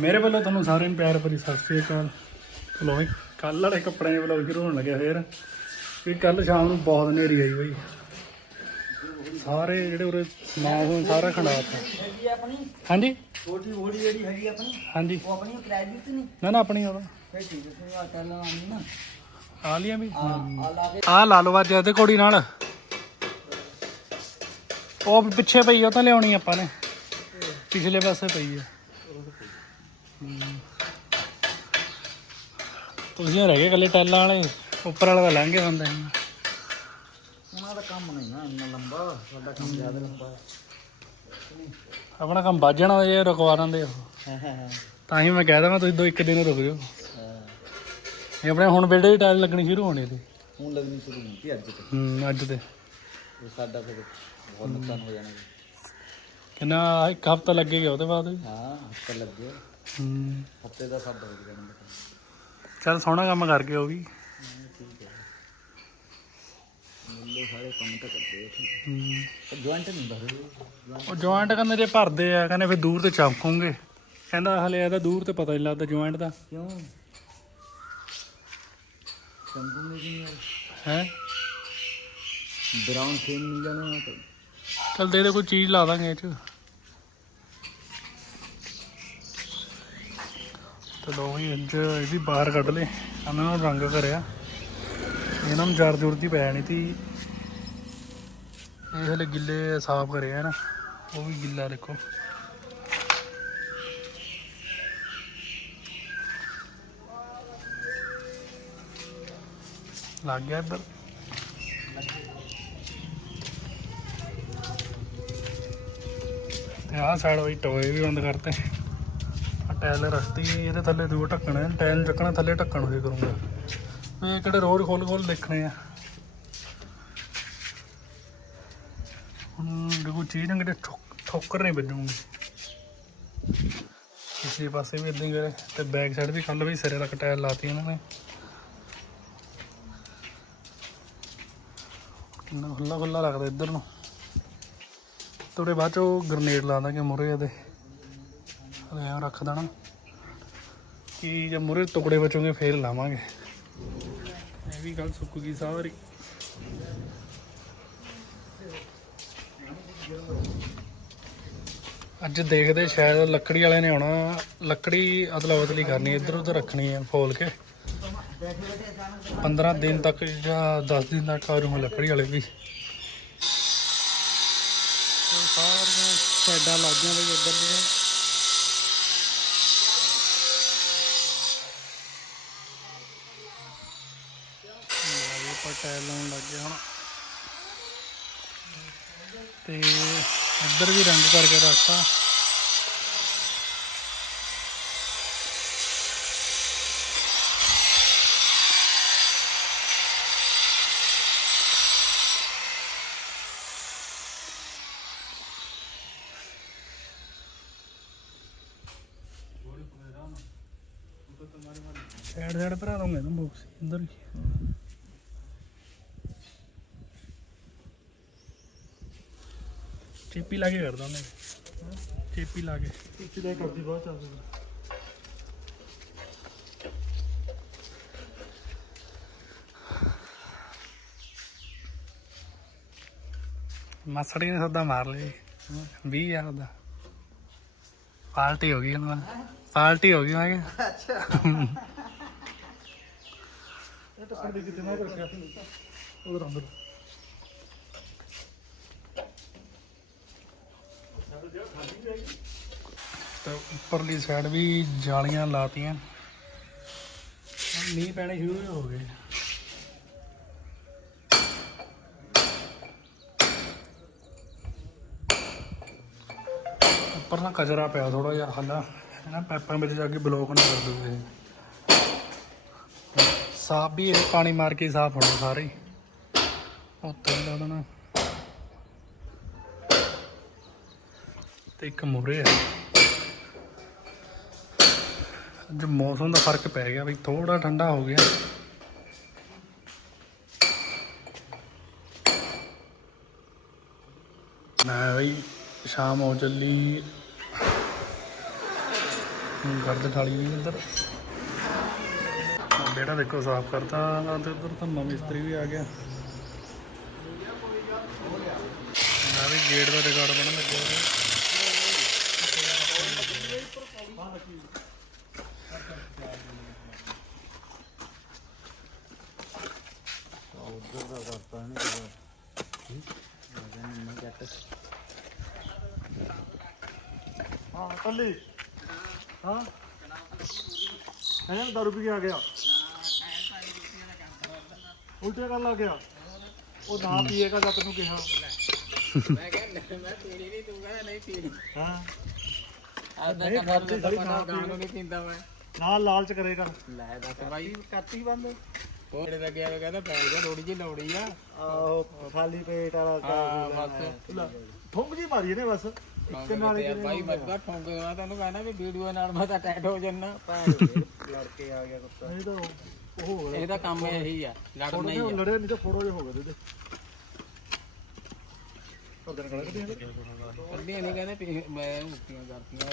ਮੇਰੇ ਵੱਲੋਂ ਤੁਹਾਨੂੰ ਸਾਰਿਆਂ ਨੂੰ ਪਿਆਰ ਭਰੀ ਸਤਿ ਸ੍ਰੀ ਅਕਾਲ। ਬਈ ਕੱਲ ਵਾਲੇ ਕੱਪੜਿਆਂ ਦੇ ਵਲੌਗ ਸ਼ੁਰੂ ਹੋਣ ਲੱਗਿਆ ਫੇਰ। ਵੀ ਕੱਲ ਸ਼ਾਮ ਨੂੰ ਬਹੁਤ ਹਨੇਰੀ ਆਈ ਬਈ। ਸਾਰੇ ਜਿਹੜੇ ਉਰੇ ਸਮਾਨ ਸਮੂਨ ਸਾਰਾ ਖੰਡਾਤਾ ਹੈਗੀ ਆਪਣੀ? ਹਾਂਜੀ? ਛੋਟੀ ਬੋੜੀ ਜਿਹੜੀ ਹੈਗੀ ਆਪਣੀ? ਹਾਂਜੀ। ਉਹ ਆਪਣੀ ਕ੍ਰੈਡਿਟ ਨਹੀਂ? ਨਾ ਨਾ ਆਪਣੀ ਉਹਦਾ ਫੇਰ ਠੀਕ ਹੈ ਤੁਸੀਂ ਆ ਚੱਲ ਆਣੀ ਨਾ। ਆ ਲੀਆਂ ਵੀ? ਆ ਲਾ ਕੇ। ਆ ਲਾ ਲਓ ਅੱਜ ਤੇ ਕੋੜੀ ਨਾਲ। ਉਹ ਪਿੱਛੇ ਪਈ ਉਹ ਤਾਂ ਲਿਆਉਣੀ ਆਪਾਂ ਨੇ। ਪਿਛਲੇ ਪਾਸੇ ਪਈ ਆ। ਤੁਸੀਂ ਰਹਿ ਗਏ ਕੱਲੇ ਟੈਲਾਂ ਵਾਲੇ? ਉੱਪਰ ਵਾਲਾ ਤਾਂ ਲੰਘ ਗਿਆ ਉਹਨਾਂ ਦਾ ਕੰਮ ਨਹੀਂ ਨਾ ਇੰਨਾ ਲੰਬਾ। ਸਾਡਾ ਕੰਮ ਜ਼ਿਆਦਾ ਲੰਬਾ ਆਪਣਾ ਕੰਮ ਵੱਜ ਜਾਣਾ ਜੇ ਰੁਕਵਾ ਦਿੰਦੇ ਉਹ ਹਾਂ ਹਾਂ ਤਾਂ ਹੀ ਮੈਂ ਕਹਿ ਦਵਾਂ ਤੁਸੀਂ ਦੋ ਇੱਕ ਦਿਨ ਰੁਕ ਜਾਓ। ਇਹ ਆਪਣੇ ਹੁਣ ਬੇੜੇ ਦੀ ਟਾਇਲ ਲੱਗਣੀ ਸ਼ੁਰੂ ਹੋਣੀ ਤੇ ਹੁਣ ਲੱਗਣੀ ਸ਼ੁਰੂ ਹੁੰਦੀ ਅੱਜ ਤੇ। ਹੂੰ ਅੱਜ ਤੇ। ਇਹ ਸਾਡਾ ਫਿਰ ਬਹੁਤ ਨੁਕਸਾਨ ਹੋ ਜਾਣਾ। ਕਿੰਨਾ ਇੱਕ ਹਫਤਾ ਲੱਗੇਗਾ ਉਹਦੇ ਬਾਅਦ ਹਾਂ ਹਫਤਾ ਲੱਗ ਗਿਆ। ਹੂੰ ਹਫ਼ਤੇ ਚੱਲ ਸੋਹਣਾ ਕੰਮ ਕਰ ਗਏ ਉਹ ਵੀ। ਉਹ ਜੁਆਇੰਟ ਕਹਿੰਦੇ ਜੇ ਭਰਦੇ ਆ ਕਹਿੰਦੇ ਫੇ ਦੂਰ ਤੇ ਚਮਕੂਗੇ। ਕਹਿੰਦਾ ਹਲੇ ਇਹਦਾ ਦੂਰ ਤੇ ਪਤਾ ਨਹੀਂ ਲੱਗਦਾ ਜੁਆਇੰਟ ਦਾ। ਕਿਉਂ? ਚਮਕੂਗੇ ਨਹੀਂ ਹੈ? ਬਰਾਊਨ ਫੇਮ ਮਿਲ ਜਾਣਾ। ਚੱਲ ਦੇ ਦੇ ਕੋਈ ਚੀਜ਼ ਲਾ ਦਾਂਗੇ ਇਹ ਚ। ਚਲੋ ਵੀ ਅੱਜ ਇਹ ਵੀ ਬਾਹਰ ਕੱਢ ਲਏ ਇਹਨਾਂ ਨੂੰ ਰੰਗ ਕਰਿਆ। ਇਹਨਾਂ ਨੂੰ ਜਰ ਜੁਰ ਦੀ ਪੈ ਨਹੀਂ ਤੀ ਇਹ ਹਲੇ ਗਿੱਲੇ ਸਾਫ਼ ਕਰਿਆ ਨਾ ਉਹ ਵੀ ਗਿੱਲਾ ਦੇਖੋ। ਲੱਗ ਗਿਆ ਇੱਧਰ। ਤੇ ਆਹ ਸਾਈਡ ਵੀ ਟੋਏ ਵੀ ਬੰਦ ਕਰਤੇ। ਟਾਇਲ ਰੱਖਤੀ ਇਹਦੇ ਥੱਲੇ ਦੂਰ ਢੱਕਣ ਹੈ ਟਾਇਲ ਚੱਕਣਾ, ਥੱਲੇ ਢੱਕਣ ਹੋਏ ਕਰੂੰਗਾ। ਇਹ ਕਿਹੜੇ ਰੋਜ਼ ਖੋਲ ਖੋਲ ਦੇਖਣੇ ਆ। ਹੁਣ ਦੇਖੋ ਚੀਜ਼ ਨਾ ਕਿਤੇ ਠੋਕ- ਠੋਕਰ ਨਹੀਂ ਵੱਜੂਗੀ। ਇਸੇ ਪਾਸੇ ਵੀ ਇਦਾਂ ਹੀ ਕਰੇ, ਤੇ ਬੈਕ ਸਾਈਡ ਵੀ ਕੱਲ ਵੀ ਸਿਰੇ ਤੱਕ ਟਾਇਲ ਲਾਤੀ ਇਹਨਾਂ ਨੇ। ਕਿੰਨਾ ਖੁੱਲਾ ਖੁੱਲਾ ਲੱਗਦਾ ਇੱਧਰ ਨੂੰ। ਥੋੜੇ ਬਾਅਦ ਚੋਂ ਗ੍ਰਨੇਡ ਲਾ ਦਾਂਗੇ ਮੁਰੇ ਇਹਦੇ। ਐਂ ਰੱਖ ਦੇਣਾ। ਕਿ ਜੇ ਮੁਰੇ ਟੁਕੜੇ ਬਚੋਗੇ, ਫੇਰ ਲਾਵਾਂਗੇ। ਇਹ ਵੀ ਗੱਲ ਸੁੱਕ ਗਈ ਸਾਰੀ। ਅੱਜ ਦੇਖਦੇ ਸ਼ਾਇਦ ਲੱਕੜੀ ਵਾਲੇ ਨੇ ਆਉਣਾ। ਲੱਕੜੀ ਅਦਲਾ ਬਦਲੀ ਕਰਨੀ, ਇੱਧਰ ਉੱਧਰ ਰੱਖਣੀ ਹੈ ਫੋਲ ਕੇ। 15 ਦਿਨ ਤੱਕ ਜਾਂ 10 ਦਿਨ ਤੱਕ ਆ ਰਹੂੰ ਲੱਕੜੀ ਵਾਲੇ ਵੀ। ਸਾਰੀਆਂ ਸਾਈਡਾਂ ਲੱਗੀਆਂ ਬਈ ਇੱਧਰ ਦੀਆਂ। ਆਪਾਂ ਪਰ ਲਾਉਣ ਲੱਗ ਗਏ ਹੁਣ। ਤੇ ਇੱਧਰ ਵੀ ਰੰਗ ਕਰਕੇ ਰੱਖਤਾ। ਸਾਈਡ ਸਾਈਡ ਭਰਾ ਦੂੰਗਾ ਨਾ ਬਾਕਸ ਅੰਦਰ ਹੀ ਚੇਪੀ ਲਾ ਕੇ ਕਰਦਾ ਮੈਂ ਚੇਪੀ ਲਾ ਕੇ। ਚੇਪੀ ਲਾ ਕਰਦੀ ਬਾਅਦ ਚਾਹ ਮਸੜੀ ਨੇ ਸੌਦਾ ਮਾਰ ਲਈ 20 ਆ ਉਹਦਾ ਪਾਰਟੀ ਹੋ ਗਈ ਉਹਨਾਂ ਪਾਰਟੀ ਹੋ ਗਈ ਮੈਂ ਕਿਹਾ। ਅੱਛਾ। ਇਹ ਤਾਂ ਕਿਤੇ ਨਾ ਰੱਖਿਆ ਸੀ। ਉਹ ਰੰਦਰ ਤੇ ਉੱਪਰਲੀ ਸਾਈਡ ਵੀ ਜਾਲੀਆਂ ਲਾਤੀਆਂ। ਮੀਂਹ ਪੈਣੇ ਸ਼ੁਰੂ ਹੋ ਗਏ। ਉੱਪਰ ਨਾ ਕਚਰਾ ਪਿਆ ਥੋੜਾ ਜਿਹਾ ਹੱਲਾ ਇਹਨਾਂ ਪੈਪਾਂ ਵਿੱਚ ਜਾ ਕੇ ਬਲੋਕ ਨਾ ਕਰ ਦੂਗੇ ਸਾਫ਼ ਵੀ ਇਹ ਪਾਣੀ ਮਾਰ ਕੇ ਸਾਫ਼ ਹੋਣਾ ਸਾਰੇ ਹੀ। ਉੱਤੇ ਲਾ ਦੇਣਾ। ਤੇ ਇੱਕ ਮੁਰੇ ਹੈ ਅੱਜ ਮੌਸਮ ਦਾ ਫ਼ਰਕ ਪੈ ਗਿਆ ਬਈ ਥੋੜਾ ਠੰਡਾ ਹੋ ਗਿਆ। ਮੈਂ ਬਈ ਸ਼ਾਮ ਹੋ ਚੱਲੀ। ਗਰਦ ਠਾਲੀ ਨਹੀਂ ਇੱਧਰ। ਬੇੜਾ ਦੇਖੋ ਸਾਫ਼ ਕਰਤਾ ਤੇ ਉੱਧਰ ਤਾਂ ਮਿਸਤਰੀ ਵੀ ਆ ਗਿਆ। ਮੈਂ ਵੀ ਗੇਟ ਦਾ ਰਿਕਾਰਡ ਬਣਨ ਲੱਗਿਆ। ਉਧਰ ਦਾ ਕਰਤਾ ਨਹੀਂ ਹਾਂ, ਕੱਲੀ। ਹਾਂ ਇਹਨਾਂ ਦਾਰੂ ਪੀ ਕੇ ਆ ਗਿਆ ਉਲਟੇ ਗੱਲ ਆ ਗਿਆ ਉਹ ਨਾ ਪੀਏਗਾ ਜਦ ਤੈਨੂੰ ਕਿਹਾ ਮੈਂ ਕਹਿੰਦਾ ਮੈਂ ਪੀਣੀ ਨਹੀਂ ਤੂੰ ਕਹਿੰਦਾ ਨਹੀਂ ਪੀਣੀ ਹਾਂ? ਆਦਾ ਨਹੀਂ, ਕੰਨਾਂ ਖਾਧੀ ਨੂੰ ਸਾਰੀ ਪਤਾ ਨਾ ਗਾਂ ਨੂੰ ਨਹੀਂ ਪੀਂਦਾ ਮੈਂ। ਨਾਲ ਲਾਲਚ ਕਰੇਗਾ। ਲੈ ਦੱਸ ਬਾਈ। ਕਰਤੀ ਬੰਦ। ਕੋੜੇ ਦਾ ਗਿਆ ਕਹਿੰਦਾ ਪੈ ਗਿਆ ਥੋੜੀ ਜਿਹੀ ਲੋੜੀ ਆ। ਆਹੋ ਖਾਲੀ ਪੇਟ ਵਾਲਾ ਹਾਂ ਬਸ। ਠੁੰਗ ਜੀ ਮਾਰੀ ਇਹਨੇ ਬਸ। ਇੱਕ ਨਾਲ ਬਾਈ ਮੱਦਾ ਠੋਂਕ ਮੈਂ ਤੈਨੂੰ ਕਹਿੰਦਾ ਵੀ ਵੀਡੀਓ ਨਾਲ ਮੈਂ ਤਾਂ ਟੈਟ ਹੋ ਜੰਨਾ। ਲੜ ਕੇ ਆ ਗਿਆ ਕੁੱਤਾ। ਨਹੀਂ ਤਾਂ ਉਹ ਹੋ ਗਿਆ। ਇਹਦਾ ਕੰਮ ਇਹੀ ਆ ਲੜਨਾ ਹੀ ਆ। ਲੜੇ ਨਹੀਂ ਤਾਂ ਫੋੜੋ ਜੇ ਹੋ ਗਏ ਕਿਤੇ ਕੱਢੀਆਂ ਨਹੀਂ ਕਹਿੰਦੇ ਪੀ- ਮੈਂ ਮੁੱਕੀਆਂ ਕਰਤੀਆਂ।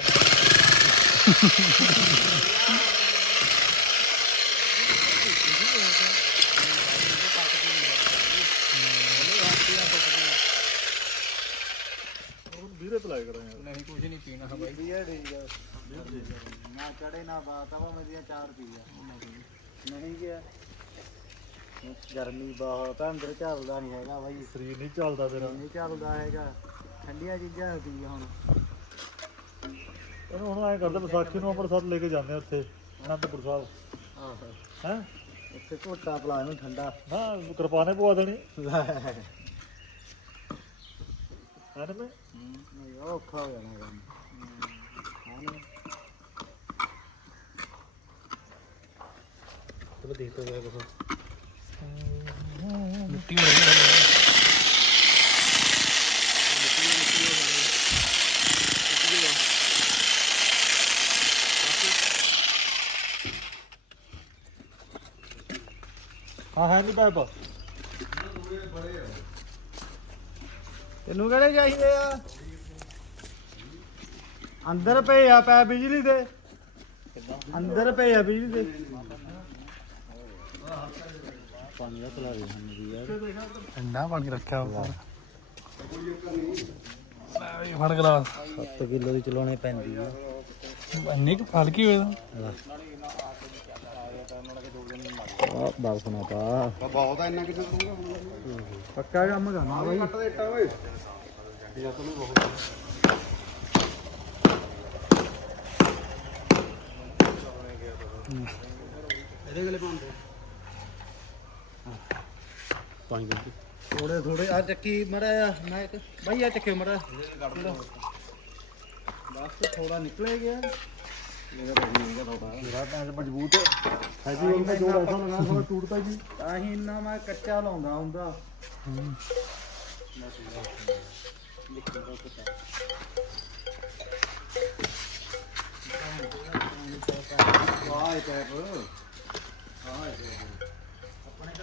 ਵੀਰੇ ਪਲਾਈ ਕਰਾਂ ਯਾਰ ਨਹੀਂ ਕੁਝ ਨਹੀਂ ਪੀਣਾ ਬਾਈ। ਵੀਰੇ ਠੀਕ ਆ ਨਾ ਚੜੇ ਨਾ ਬਾਤ ਆ ਮੇਰੀਆਂ ਚਾਰ ਪੀ ਆ ਨਹੀਂ ਗਿਆ। ਗਰਮੀ ਬਹੁਤ ਆ ਅੰਦਰ ਚੱਲਦਾ ਨਹੀਂ ਹੈਗਾ ਬਾਈ। ਸਰੀਰ ਨਹੀਂ ਚੱਲਦਾ ਤੇਰਾ। ਨਹੀਂ ਚੱਲਦਾ ਹੈਗਾ। ਠੰਡੀਆਂ ਚੀਜ਼ਾਂ ਪੀ ਹੁਣ। ਇਹਨੂੰ ਹੁਣ ਐ ਕਰਦੇ ਵਿਸਾਖੀ ਨੂੰ ਅੰਮ੍ਰਿਤਸਰ ਲੈ ਕੇ ਜਾਂਦੇ ਆ ਉੱਥੇ ਅਨੰਦਪੁਰ ਸਾਹਿਬ। ਆਹੋ। ਹੈ? ਉੱਥੇ ਘੋਟਾ ਪਲਾ ਇਹਨੂੰ ਠੰਡਾ। ਨਾ ਕਿਰਪਾਨੇ ਪਵਾ ਦੇਣੀ। ਹੈ ਮੈਂ ਨਹੀਂ ਔਖਾ ਹੋ ਜਾਣਾ ਕੰਮ। ਤੇ ਦੇਖ ਤੋ ਗਿਆ ਕੁਛ। ਮਿੱਟੀ ਹੋ ਗਈ ਹਾਂ, ਹੈ ਨਹੀਂ ਪੈਪ। ਤੈਨੂੰ ਕਿਹੜੇ ਚਾਹੀਦੇ ਆ? ਅੰਦਰ ਪਏ ਆ ਪੈ ਬਿਜਲੀ ਦੇ। ਅੰਦਰ ਪਏ ਆ ਬਿਜਲੀ ਦੇ। ਪਾਣੀ ਦਾ ਚਲਾ ਰਹੇ ਹਨ ਜੀ ਯਾਰ। ਠੰਡਾ ਪਾਣੀ ਰੱਖਿਆ ਉੱਪਰ। ਲੈ ਵੀ ਫੜ ਗਲਾਸ। 7 ਕਿਲੋ ਦੀ ਚਲਾਉਣੇ ਪੈਂਦੀ ਆ। ਇੰਨੀ ਕੁ ਫਲਕੀ ਹੋਏ ਤਾਂ? ਆ ਬਾਲ ਸੁਣਾ ਪਾ ਬਹੁਤ ਆ ਇੰਨਾ ਕਿੰਨਾ ਕਰੂੰਗਾ ਪੱਕਾ ਕੰਮ ਕਰਨਾ ਬਾਈ। ਕੱਟ ਦੇ ਇੱਟਾਂ ਓਏ। ਇਹਦੇ ਗਲੇ ਪਾਉਂਦੇ। ਪਾਣੀ ਦੇ ਥੋੜੇ ਥੋੜੇ ਆ ਚੱਕੀ ਮੜਾ ਮੈਂ ਇੱਕ ਬਾਈ ਆ ਚੱਕੇ ਮੜਾ ਬਸ ਥੋੜਾ ਨਿਕਲੇ ਗਿਆ। ਮੇਰਾ ਪੈਰ ਮਜ਼ਬੂਤ ਹੈ। ਜੀ ਉਹਨੇ ਜੋ ਐਸਾ ਲਗਾ ਥੋੜਾ ਟੁੱਟਦਾ ਜੀ ਤਾਂ ਹੀ ਇੰਨਾ ਮੈਂ ਕੱਚਾ ਲਾਉਂਦਾ ਹੁੰਦਾ। ਆਏ ਪੈਪ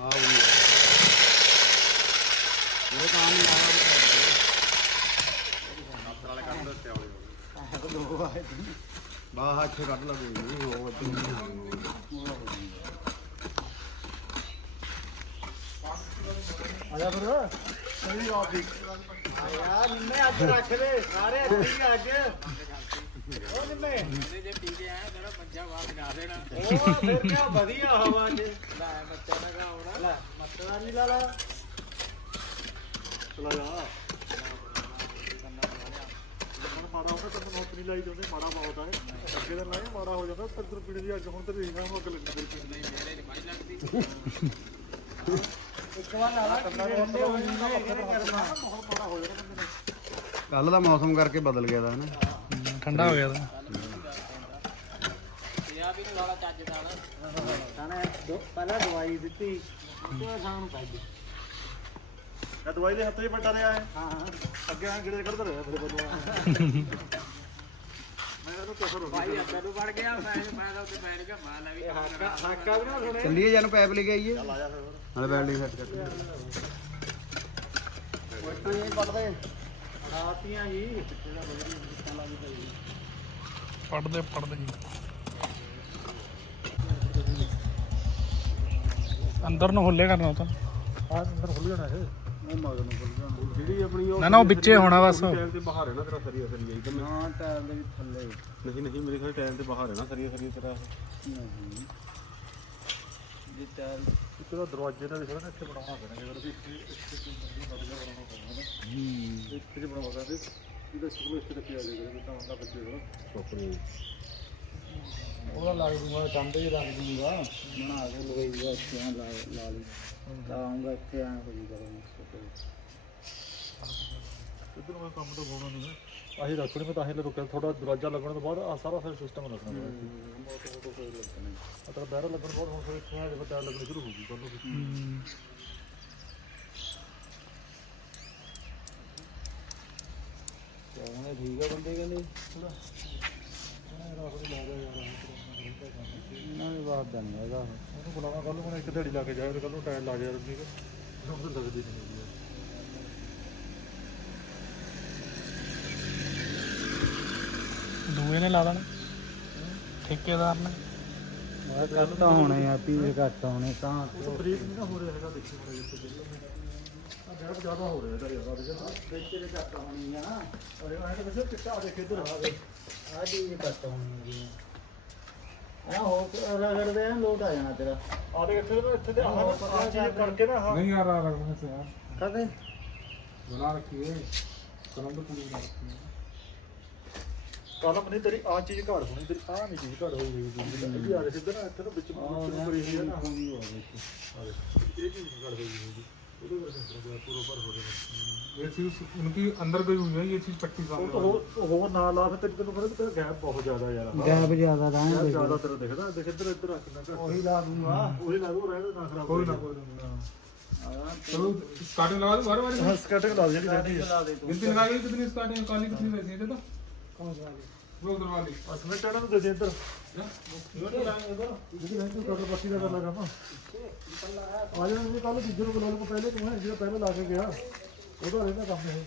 ਹਾਂ ਵੀ ਉਹ ਕੰਮ ਨਹੀਂ ਆਇਆ ਵਾਲੇ ਕੱਢ ਦਿੱਤੇ ਵਾਲੇ ਬਾਹਰ ਇੱਥੇ ਕੱਢ ਲਾ ਕੋਈ ਨਹੀਂ ਉਹ ਇੱਥੇ ਨਹੀਂ ਆ ਜਾ ਫਿਰ ਸਹੀ ਆਪ ਦੀ ਯਾਰ ਨਿੰਮੇ ਅੱਜ ਰੱਖ ਦੇ ਸਾਰੇ ਅੱਧੀ ਅੱਜ ਉਹ ਨਿੰਮੇ ਇਹਦੇ ਜੇ ਪੀ ਕੇ ਆਇਆ ਤੇਰਾ ਪੰਜਾ ਬਾਹਰ ਗਾ ਦੇਣਾ ਉਹ ਫਿਰ ਕਿਆ ਵਧੀਆ ਹਵਾ ਚ ਲੈ ਬੱਚਾ ਨਾ ਗਾਉਣਾ ਲੈ ਮੱਤਰਾ ਨਹੀਂ ਲਾ ਲਾ ਚਲਾ ਜਾ ਜਦੋਂ ਮਾੜਾ ਹੁੰਦਾ ਤਾਂ ਨੌਕ ਨਹੀਂ ਲਾਈ ਜਾਂਦੇ ਮਾੜਾ ਬਹੁਤ ਹੈ ਅੱਗੇ ਤਾਂ ਲਾਏ ਮਾੜਾ ਹੋ ਜਾਂਦਾ ਪਰ ਦਰ ਪੀਣੇ ਦੀ ਅੱਜ ਹੁਣ ਤੇ ਰੀਨਾ ਨੂੰ ਅੱਗ ਫਿਰ ਨਹੀਂ ਮੇਰੇ ਨਹੀਂ ਬਾਈ ਲੱਗਦੀ ਇੱਕ ਵਾਰ ਲਾ ਲਾ ਕੰਨਾ ਰੋਂਦੇ ਹੋ ਜਾਂਦਾ ਕਰਨਾ ਬਹੁਤ ਮਾੜਾ ਹੋ ਜਾਣਾ ਬੰਦੇ ਨੇ ਕੱਲ ਦਾ ਮੌਸਮ ਕਰਕੇ ਬਦਲ ਗਿਆ ਦਾ ਨਾ? ਠੰਡਾ ਹੋ ਗਿਆ ਤਾਂ। ਤੇ ਆ ਵੀ ਨੂੰ ਲਾਲਾ ਚੱਜ ਖਾਣਾ ਦੋ ਪਹਿਲਾਂ ਦਵਾਈ ਦਿੱਤੀ ਉਹ ਖਾਣ ਨੂੰ ਪੈਦੀ ਇਹ ਦਵਾਈ ਦੇ ਹੱਥੇ ਹੀ ਬੈਠਾ ਰਿਹਾ ਹੈ ਹਾਂ ਹਾਂ ਅੱਗੇ ਆ ਗਿੜੇ ਕੱਢਦਾ ਰਿਹਾ ਫਿਰ ਬਦਵਾ ਕਸਰ ਹੋ ਭਾਈ ਨੂੰ ਵੜ ਗਿਆ ਮੈਂ ਮੈਂ ਤਾਂ ਉੱਤੇ ਬੈਠ ਗਿਆ ਮਾਂ ਲਾ ਵੀ ਹਾਕਾ ਹਾਕਾ ਵੀ ਨਾ ਸੁਣੇ ਚੱਲੀਏ ਜਾਨੂੰ ਪੈਪ ਲੈ ਕੇ ਆਈਏ। ਚੱਲ ਫਿਰ। ਨਾਲੇ ਬੈਟਰੀ ਸੈੱਟ ਕਰ ਇਹ ਪੜਦੇ ਆਤੀਆਂ ਜੀ। ਪੜਦੇ ਪੜਦੇ ਜੀ। ਅੰਦਰ ਨੂੰ ਹੁੱਲੇ ਕਰਨਾ ਉਹ ਤਾਂ। ਆ ਅੰਦਰ ਖੁੱਲ ਜਾਣਾ ਇਹ। ਉਹ ਮਗਰ ਨੂੰ ਖੁੱਲ ਜਾਣਾ ਜਿਹੜੀ ਆਪਣੀ ਉਹ ਨਾ ਨਾ ਉਹ ਵਿੱਚੇ ਹੋਣਾ ਬਸ। ਟਾਈਮ ਤੇ ਬਾਹਰ ਹੈ ਨਾ ਤੇਰਾ ਸਰੀਆ ਸਰੀਆ ਹੀ ਤਾਂ ਮੈਂ ਹਾਂ ਟਾਇਰ ਦੇ ਵੀ ਥੱਲੇ। ਨਹੀਂ ਨਹੀਂ ਮੇਰੇ ਖਿਆਲ ਟਾਈਮ ਤੇ ਬਾਹਰ ਹੈ ਨਾ ਸਰੀਆ ਸਰੀਆ ਤੇਰਾ। ਜੀ ਟਾਇਰ ਇੱਕ ਤਾਂ ਦਰਵਾਜ਼ੇ ਦਾ ਵੀ ਥੋੜਾ ਇੱਥੇ ਬਣਾਉਣਾ ਪੈਣਾ ਜੇ ਅਸੀਂ ਇੱਥੇ ਇੱਥੇ ਬਣਾਉਣਾ ਪੈਣਾ ਹੂੰ। ਇੱਥੇ ਬਣਾਉਣਾ ਤੇ ਇਹਦਾ ਸਕੂਲ ਇੱਥੇ ਰੱਖਿਆ ਜਾਏਗਾ ਤਾਂ ਹੁੰਦਾ ਬੱਚੇ ਕੋਲ। ਪ੍ਰੋਪਰ ਉਹਦਾ ਲੱਗ ਦੂੰਗਾ ਕੰਧ ਹੀ ਲੱਗ ਦੂੰਗਾ ਬਣਾ ਕੇ ਲਗਾਈ ਦਾ ਇੱਥੇ ਲਾ ਲਾ ਲਈ। ਤਾਂ ਆਉਂਗਾ ਇੱਥੇ ਹੋ ਜੀ ਇੱਧਰ ਕੰਮ ਤਾਂ ਹੋਣਾ ਨਹੀਂ ਹੈ। ਆਹੀ ਰੱਖਣੀ ਮੈਂ ਤਾਂ ਆਹੀ ਰੁਕਿਆ। ਥੋੜਾ ਦਰਵਾਜ਼ਾ ਲੱਗਣ ਤੋਂ ਬਾਅਦ ਆ ਸਾਰਾ ਫਿਰ ਸਿਸਟਮ ਲੱਗਣਾ ਅਤਰ ਬੈਰਾ ਲੱਗਣ ਤੋਂ ਬਾਅਦ ਹੁਣ ਫਿਰ ਇੱਥੇ ਆ ਕੇ ਟਾਇਰ ਲੱਗਣੀ ਸ਼ੁਰੂ ਹੋ ਗਈ ਕੱਲ ਨੂੰ ਠੀਕ ਆ ਬੰਦੇ ਕਹਿੰਦੇ। ਨਾ ਵੀ ਬਾਤ ਦਾ ਨਹੀਂ ਹੈਗਾ। ਉਹਨੂੰ ਬੁਲਾਣਾ ਕੱਲ ਨੂੰ ਇੱਕ ਦਿਹਾੜੀ ਲਾ ਕੇ ਜਾਏ ਕੱਲ ਨੂੰ ਟਾਇਰ ਲਾ ਜਾਏ ਠੀਕ ਹੈ। ਤਾਂ ਲੱਗਦੀ ਨਹੀਂ ਹੈਗੀ ਦੂਏ ਨੇ ਲਾ ਦੇਣਾ। ਠੇਕੇਦਾਰ ਨੇ। ਮੈਂ ਕੱਟ ਤਾਂ ਹੋਣੇ ਆ ਪੀਏ ਘੱਟ ਹੋਣੇ ਤਾਂ। ਉਹ ਬ੍ਰੇਕ ਨਹੀਂ ਨਾ ਹੋ ਰਿਹਾ ਹੈਗਾ ਦੇਖੀ ਮਾੜਾ ਜਿਹਾ ਤੇ ਆ ਗੈਪ ਜ਼ਿਆਦਾ ਹੋ ਰਿਹਾ ਇਹਦਾ ਯਾਰ ਦੇਖੋ। ਵਿੱਚ ਦੇ ਘੱਟ ਹੋਣੀ ਆ ਅਰੇ ਆਹ ਤਾਂ ਵੈਸੇ ਚਿੱਟਾ ਆ ਦੇਖ ਇੱਧਰ ਆ। ਦੇਖ ਆ ਜੀ ਘੱਟ ਹੋਣੀ ਜੀ ਆ ਹੋ ਰਗੜਦੇ ਆ ਲੋਟ ਆ ਜਾਣਾ ਤੇਰਾ। ਆ ਦੇਖ ਇੱਥੇ ਨਾ ਇੱਥੇ ਤੇ ਆਹ ਨਾ ਆਹ ਚੀਜ਼ ਕਰਕੇ ਨਾ ਆਹ ਨਹੀਂ ਯਾਰ ਆ। ਕਦੇ ਤੋਂ ਕਲਮ ਨਹੀਂ ਤੇਰੀ ਚੀਜ਼ ਘੜ ਹੋਣੀ ਤੇਰੀ ਆ ਨਹੀਂ ਚੀਜ਼ ਘੜ ਹੋਈ ਹੋਈ ਇਹਦੀ ਆ ਦੇਖ ਇੱਧਰ ਨਾ ਇੱਥੇ ਨਾ ਵਿੱਚ ਵਿੱਚ ਕਰੀ ਹੋਈ ਹੈ ਨਾ। ਆ ਦੇਖ। ਇਹ ਚੀਜ਼ ਘੜ ਹੋਈ ਹੋਈ ਉਹਦੇ ਵਰਗਾ ਸੈਂਟਰ ਦਾ ਪੂਰਾ ਪਰ ਹੋ ਰਿਹਾ ये चीज़ उनकी अंदर गई हुई है ये चीज़ पट्टी सामने तो हो हो ना ला फिर तेरे को तेरा गैप बहुत ज़्यादा यार गैप ज़्यादा रहा है ज़्यादा तेरा दिखदा देख इधर इधर रख ना वही ला दूँगा वही ला दूँ रहने ना खराब कोई ना कोई ना चलो स्टार्टिंग लगा दो बार बार हाँ स्टार्टिंग लगा दे जल्दी जल्दी लगा दे कितनी स्टार्टिंग काली कितनी वैसे है तो कौन सा वाली वो उधर वाली बस मैं टर्न दे दे इधर ये तो लाएँगे इधर इधर है तो टोटल पट्टी का लगा ना आ जाओ निकालो इधर को लो पहले तुम्हें जो पहले लाके गया ਉਹਦਾ ਰਹਿੰਦਾ ਕੰਮ ਇਹ।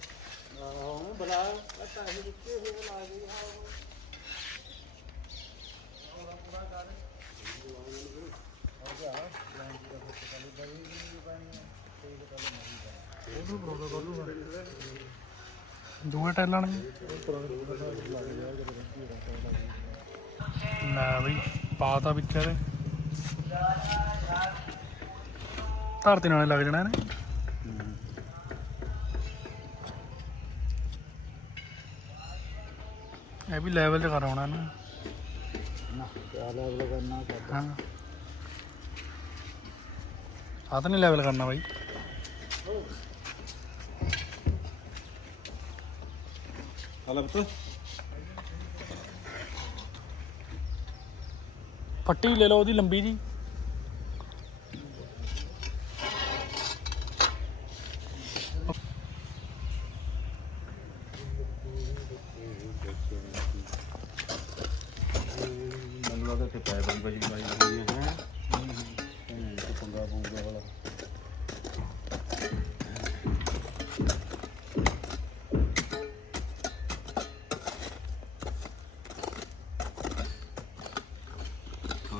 ਹਾਂ ਬਲਾ ਪੈਸੇ ਦਿੱਤੇ ਹੋਏ ਲਾ ਗਈ ਹਾਂ ਦੂਏ ਟੈਲਾਂ ਨੇ ਨਾ ਬਈ ਪਾਤਾ ਵਿੱਚ ਇਹਦੇ। ਧਰਤੀ ਨਾਲੇ ਲੱਗ ਜਾਣਾ ਇਹਨੇ। ਇਹ ਵੀ ਲੈਵਲ ਤੇ ਕਰਾਉਣਾ ਇਹਨੂੰ ਨਾ ਕਿਆ ਲੈਵਲ ਕਰਨਾ ਹਾਂ। ਆ ਤਾਂ ਨਹੀਂ ਲੈਵਲ ਕਰਨਾ ਬਾਈ। ਹਲਾ ਪੁੱਤ। ਪੱਟੀ ਲੈ ਲਓ ਉਹਦੀ ਲੰਬੀ ਜੀ। ਪੈ ਬਈ ਹੋਈ ਹੈ। ਤੇ ਪੰਗਾ ਪੂਗਾ ਵਾਲਾ।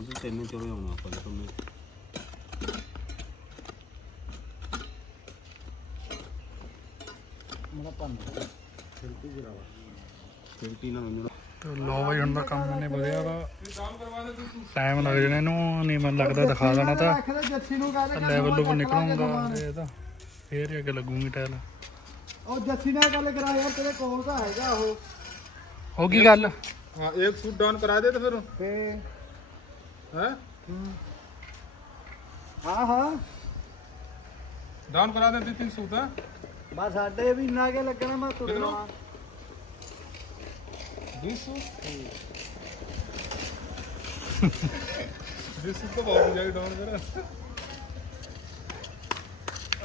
ਤੇ ਤੈਨੂੰ ਚੋਰੇ ਆਉਣਾ ਆਪਾਂ ਤੁਹਾਨੂੰ ਮੇਰਾ ਪੰਨ ਫਿਰ ਕੀ ਨਾ ਮੈਨੂੰ ਤੇ ਲੋ ਬਈ ਹੁਣ ਦਾ ਕੰਮ ਨੇ ਵਧਿਆ ਵਾ। ਟਾਈਮ ਲੱਗ ਜਾਣਾ ਇਹਨੂੰ ਨਹੀਂ ਮਨ ਲੱਗਦਾ ਦਿਖਾ ਦੇਣਾ ਤਾਂ। ਲੈਵਲ ਤੋਂ ਨਿਕਲੂਗਾ ਇਹਦਾ ਫੇਰ ਅੱਗੇ ਲੱਗੂਗੀ ਟਾਇਲ। ਉਹ ਜੱਸੀ ਨਾਲ ਗੱਲ ਕਰਾ ਯਾਰ ਤੇਰੇ ਕੋਲ ਤਾਂ ਹੈਗਾ ਉਹ। ਹੋ ਗਈ ਗੱਲ? ਹਾਂ ਇੱਕ ਸੂਟ ਡਾਊਨ ਕਰਾ ਦੇ ਤੇ ਫਿਰ। ਤੇ ਹੈ? ਹਾਂ ਹਾਂ। ਡਾਊਨ ਕਰਾ ਦੇ ਤੇ ਤਿੰਨ ਸੂਟ। ਆ ਬਸ ਸਾਡੇ ਵੀ ਇੰਨਾ ਕੇ ਲੱਗਣਾ ਮੈਂ ਤੁਰਨਾ। बीस सूट ਜਿਸ ਤੋਂ ਬਹੁਤ ਜਾਈ ਡਾਊਨ ਕਰ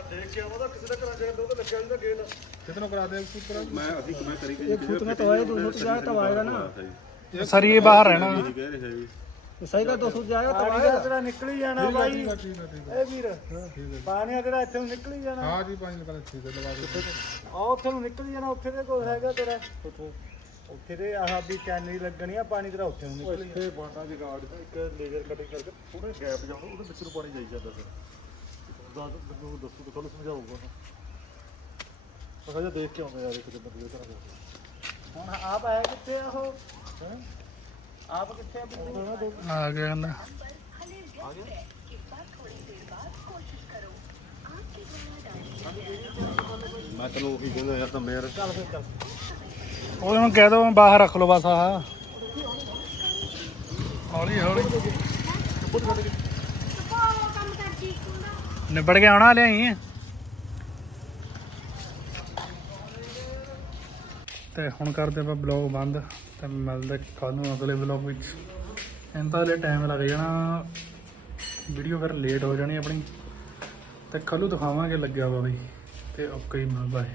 ਦੇਖ ਕੇ ਆਵਾਂ ਤਾਂ ਕਿਸੇ ਦਾ ਘਰਾਂ ਜਾਣ ਦੋ ਤਾਂ ਲੱਗਿਆ ਨਹੀਂ ਤਾਂ ਗੇਲ ਕਿਤਨੋਂ ਕਰਾ ਦੇ ਉੱਪਰ ਮੈਂ ਅਸੀਂ ਮੈਂ ਕਰੀ ਇਹ ਖੁਦ तो है दो सौ जाए तब आएगा ना ਸਰ ਇਹ ਬਾਹਰ ਰਹਿਣਾ ਕਹਿ ਰਹੇ ਜੀ तो सही का दो सौ जाएगा तब ਪਾਣੀ ਦਾ ਤੇਰਾ ਨਿਕਲ ਹੀ ਜਾਣਾ ਬਾਈ ਠੀਕ ਆ ਠੀਕ ਆ ਠੀਕ ਇਹ ਵੀਰ ਪਾਣੀ ਆ ਤੇਰਾ ਇੱਥੇ ਨੂੰ ਨਿਕਲ ਹੀ ਆ ਜਾਣਾ ਹਾਂ ਜੀ ਪਾਣੀ ਨਿਕਲ ਠੀਕ ਹੈ ਲਵਾ ਦੇ ਆ ਉੱਥੇ ਨੂੰ ਨਿਕਲ ਹੀ ਜਾਣਾ ਉੱਥੇ ਦੇ ਕੋਲ ਹੈਗਾ ਤੇਰਾ ਉੱਥੇ ਦੇ ਆਹ ਵੀ ਚੈਨਲ ਲੱਗਣੀ ਆ ਪਾਣੀ ਤੇਰਾ ਉੱਥੇ ਨੂੰ ਨਿਕਲ ਹੀ ਇੱਥੇ ਬਾਟਾ ਦੀ ਗਾਰਡ ਦਾ ਇੱਕ ਲੇਜ਼ਰ ਕਟਿੰਗ ਕਰਕੇ ਥੋੜਾ ਗੈਪ ਜਾਉਂਦਾ ਉਹਦੇ ਵਿੱਚ ਨੂੰ ਪਾਣੀ ਜਾਈ ਜਾਂਦਾ ਫਿਰ। ਦੱਸ ਮੈਨੂੰ ਦੱਸੋ ਤਾਂ ਕੱਲ ਸਮਝਾਊਗਾ ਨਾ ਜਾ ਦੇਖ ਕੇ ਆਉਂਦਾ ਯਾਰ ਇੱਕ ਦਿਨ ਦੇ ਘਰਾਂ ਦੇ ਹੁਣ ਆਪ ਆਇਆ ਕਿੱਥੇ ਆ ਉਹ? ਆਪ ਕਿੱਥੇ ਆ? ਆ ਗਿਆ ਕਹਿੰਦਾ। ਮੈਂ ਤੈਨੂੰ ਉਹੀ ਕਹਿੰਦਾ ਯਾਰ ਤਾਂ ਮੇਰ ਉਹਦੇ ਨੂੰ ਕਹਿ ਦੋ ਬਾਹਰ ਰੱਖ ਲਓ ਬਸ ਆਹ। ਹੌਲੀ ਹੌਲੀ। ਨਿਬੜ ਗਿਆ ਹੋਣਾ ਲਿਆਈ ਤੇ ਹੁਣ ਕਰਦੇ ਆਪਾਂ ਬਲੌਗ ਬੰਦ ਤੇ ਮਿਲਦੇ ਕੱਲ ਨੂੰ ਅਗਲੇ ਬਲੌਗ ਵਿੱਚ। ਇੰਤਾ ਹਲੇ ਟਾਈਮ ਲੱਗ ਜਾਣਾ। ਵੀਡੀਓ ਫਿਰ ਲੇਟ ਹੋ ਜਾਣੀ ਆਪਣੀ। ਤੇ ਕੱਲ੍ਹ ਨੂੰ ਦਿਖਾਵਾਂਗੇ ਲੱਗਿਆ ਵਾ ਬਈ ਤੇ ਓਕੇ ਬਾਏ